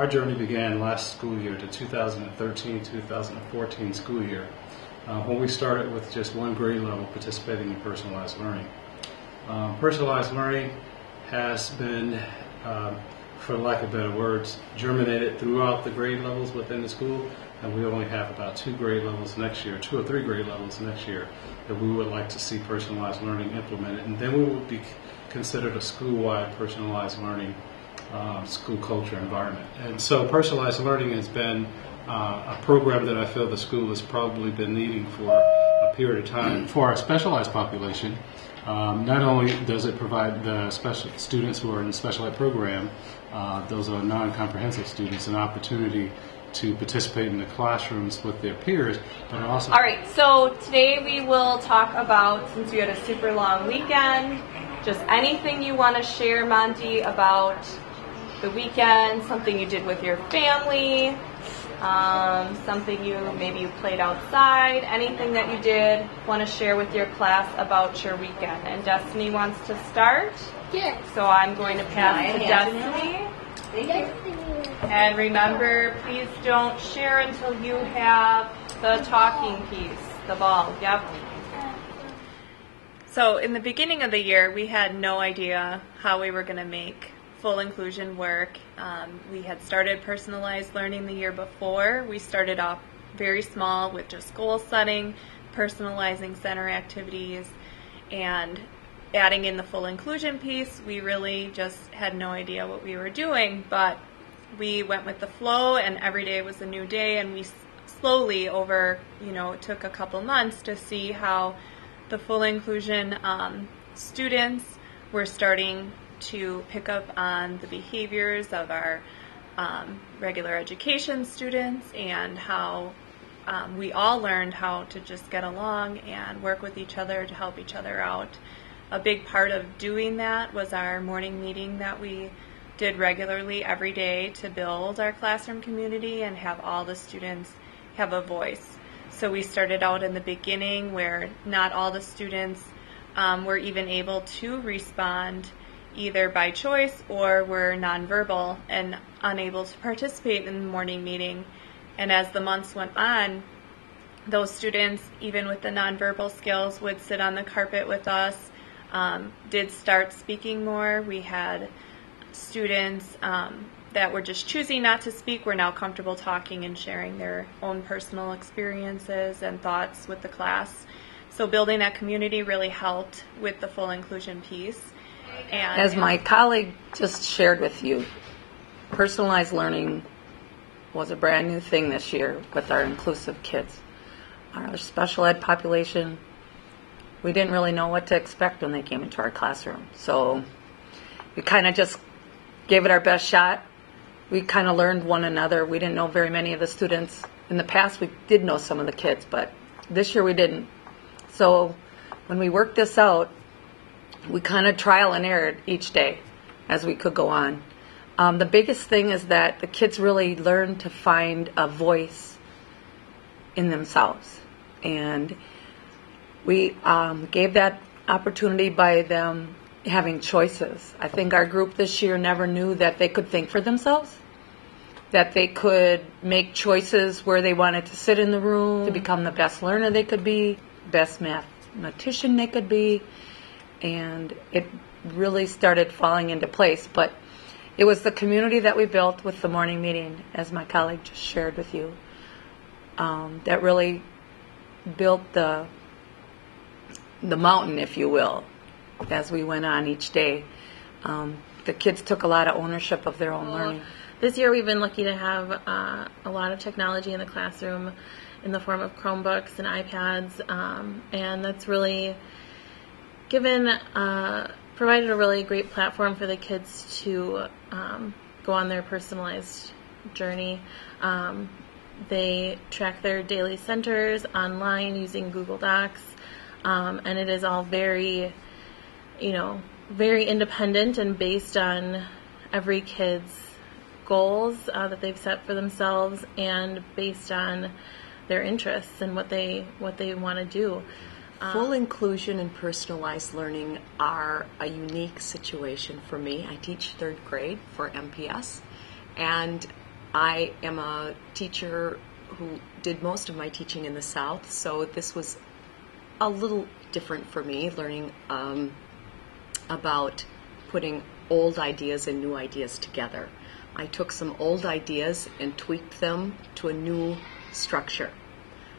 our journey began last school year, the 2013-2014 school year, when we started with just one grade level participating in personalized learning. Personalized learning has been, for lack of better words, germinated throughout the grade levels within the school, and we only have about 2 grade levels next year, 2 or 3 grade levels next year, that we would like to see personalized learning implemented, and then we will be considered a school-wide personalized learning school culture environment. And so personalized learning has been a program that I feel the school has probably been needing for a period of time. For our specialized population, not only does it provide the special students who are in the special ed program, those are non-comprehensive students, an opportunity to participate in the classrooms with their peers, but also... All right, so today we will talk about, since we had a super long weekend, just anything you want to share, Monty, about the weekend, something you did with your family, something maybe you played outside, anything that you did, want to share with your class about your weekend. And Destiny wants to start. Yes. So I'm going to pass to Destiny. And remember, please don't share until you have the talking piece, the ball. Yep. So in the beginning of the year, we had no idea how we were going to make full inclusion work. We had started personalized learning the year before. We started off very small with just goal setting, personalizing center activities, and adding in the full inclusion piece. We really just had no idea what we were doing, but we went with the flow, and every day was a new day, and we slowly over, it took a couple months to see how the full inclusion students were starting to pick up on the behaviors of our regular education students, and how we all learned how to just get along and work with each other to help each other out. A big part of doing that was our morning meeting that we did regularly every day to build our classroom community and have all the students have a voice. So we started out in the beginning where not all the students were even able to respond either by choice or were nonverbal and unable to participate in the morning meeting. And as the months went on, those students, even with the nonverbal skills, would sit on the carpet with us, did start speaking more. We had students that were just choosing not to speak were now comfortable talking and sharing their own personal experiences and thoughts with the class. So building that community really helped with the full inclusion piece. And as my colleague just shared with you, personalized learning was a brand new thing this year with our inclusive kids. Our special ed population, we didn't really know what to expect when they came into our classroom. So we kind of just gave it our best shot. We kind of learned one another. We didn't know very many of the students. In the past, we did know some of the kids, but this year we didn't. So when we worked this out, we kind of trial and errored each day as we could go on. The biggest thing is that the kids really learned to find a voice in themselves. And we gave that opportunity by them having choices. I think our group this year never knew that they could think for themselves, that they could make choices where they wanted to sit in the room, to become the best learner they could be, best mathematician they could be, and it really started falling into place. But it was the community that we built with the morning meeting, as my colleague just shared with you, that really built the mountain, if you will, as we went on each day. The kids took a lot of ownership of their own learning. This year we've been lucky to have a lot of technology in the classroom in the form of Chromebooks and iPads, and that's really provided a really great platform for the kids to go on their personalized journey. They track their daily centers online using Google Docs, and it is all very, very independent and based on every kid's goals that they've set for themselves and based on their interests and what they want to do. Full inclusion and personalized learning are a unique situation for me. I teach third grade for MPS, and I am a teacher who did most of my teaching in the South, so this was a little different for me, learning about putting old ideas and new ideas together. I took some old ideas and tweaked them to a new structure.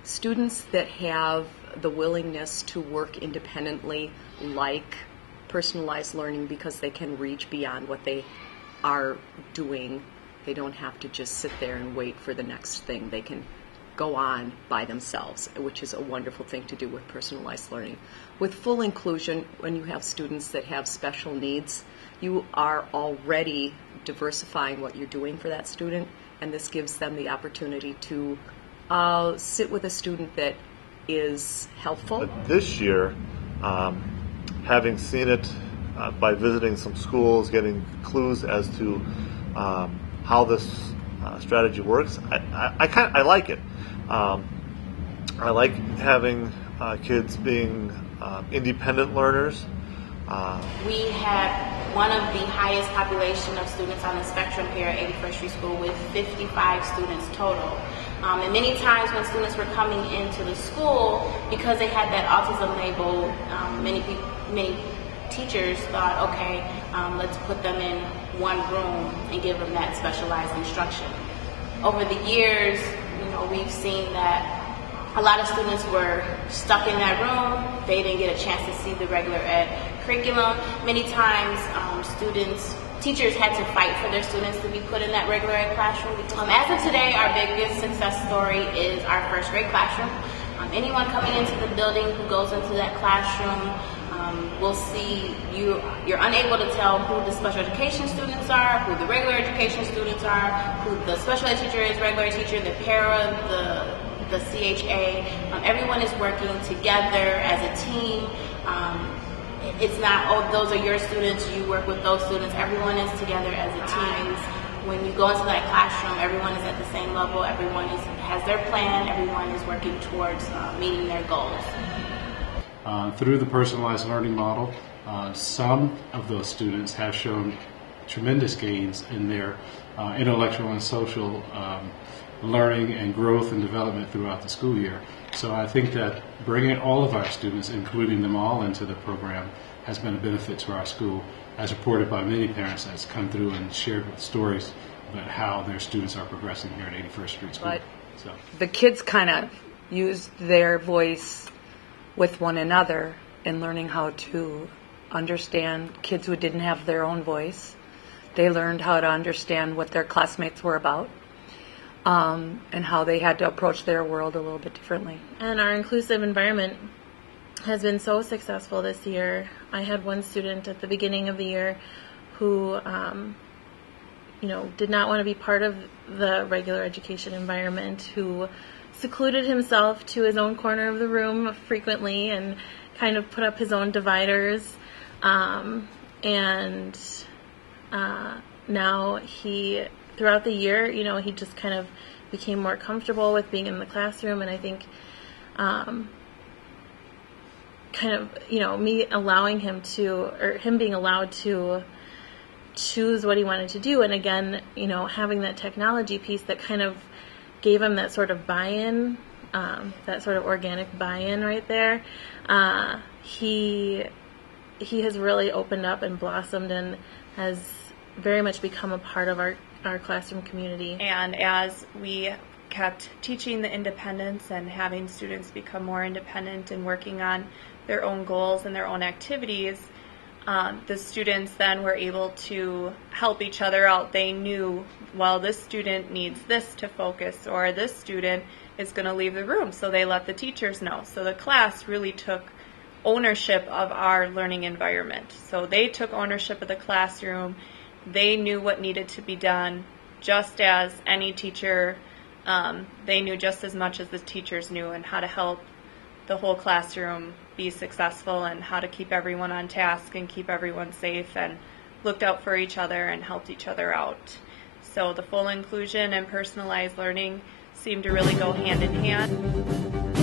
Students that have the willingness to work independently like personalized learning because they can reach beyond what they are doing. They don't have to just sit there and wait for the next thing. They can go on by themselves, which is a wonderful thing to do with personalized learning. With full inclusion, when you have students that have special needs, you are already diversifying what you're doing for that student, and this gives them the opportunity to sit with a student that is helpful. But this year, having seen it by visiting some schools, getting clues as to how this strategy works, I like it. I like having kids being independent learners. We had one of the highest population of students on the spectrum here at 81st Street School, with 55 students total. And many times when students were coming into the school, because they had that autism label, many teachers thought, okay, let's put them in one room and give them that specialized instruction. Over the years, we've seen that a lot of students were stuck in that room. They didn't get a chance to see the regular ed curriculum. Many times, teachers had to fight for their students to be put in that regular ed classroom. As of today, our biggest success story is our first grade classroom. Anyone coming into the building who goes into that classroom will see you're unable to tell who the special education students are, who the regular education students are, who the special ed teacher is, regular ed teacher, the para, the CHA. Everyone is working together as a team. It's not, oh, those are your students, you work with those students. Everyone is together as a team. When you go into that classroom, everyone is at the same level, everyone has their plan, everyone is working towards meeting their goals. Through the personalized learning model, some of those students have shown tremendous gains in their intellectual and social learning and growth and development throughout the school year. So I think that bringing all of our students, including them all, into the program has been a benefit to our school, as reported by many parents that's come through and shared stories about how their students are progressing here at 81st Street School. But So the kids kind of used their voice with one another in learning how to understand kids who didn't have their own voice. They learned how to understand what their classmates were about, and how they had to approach their world a little bit differently. And our inclusive environment has been so successful this year. I had one student at the beginning of the year who, did not want to be part of the regular education environment, who secluded himself to his own corner of the room frequently and kind of put up his own dividers. Now throughout the year, he just kind of became more comfortable with being in the classroom, and I think me allowing him him being allowed to choose what he wanted to do, and again, having that technology piece that kind of gave him that sort of buy-in, that sort of organic buy-in right there. He has really opened up and blossomed and has very much become a part of our classroom community. And as we kept teaching the independence and having students become more independent and working on their own goals and their own activities, the students then were able to help each other out. They knew, well, this student needs this to focus, or this student is going to leave the room, so they let the teachers know. So the class really took ownership of our learning environment. So they took ownership of the classroom. They knew what needed to be done, just as any teacher, they knew just as much as the teachers knew, and how to help the whole classroom be successful, and how to keep everyone on task and keep everyone safe, and looked out for each other and helped each other out. So the full inclusion and personalized learning seemed to really go hand in hand.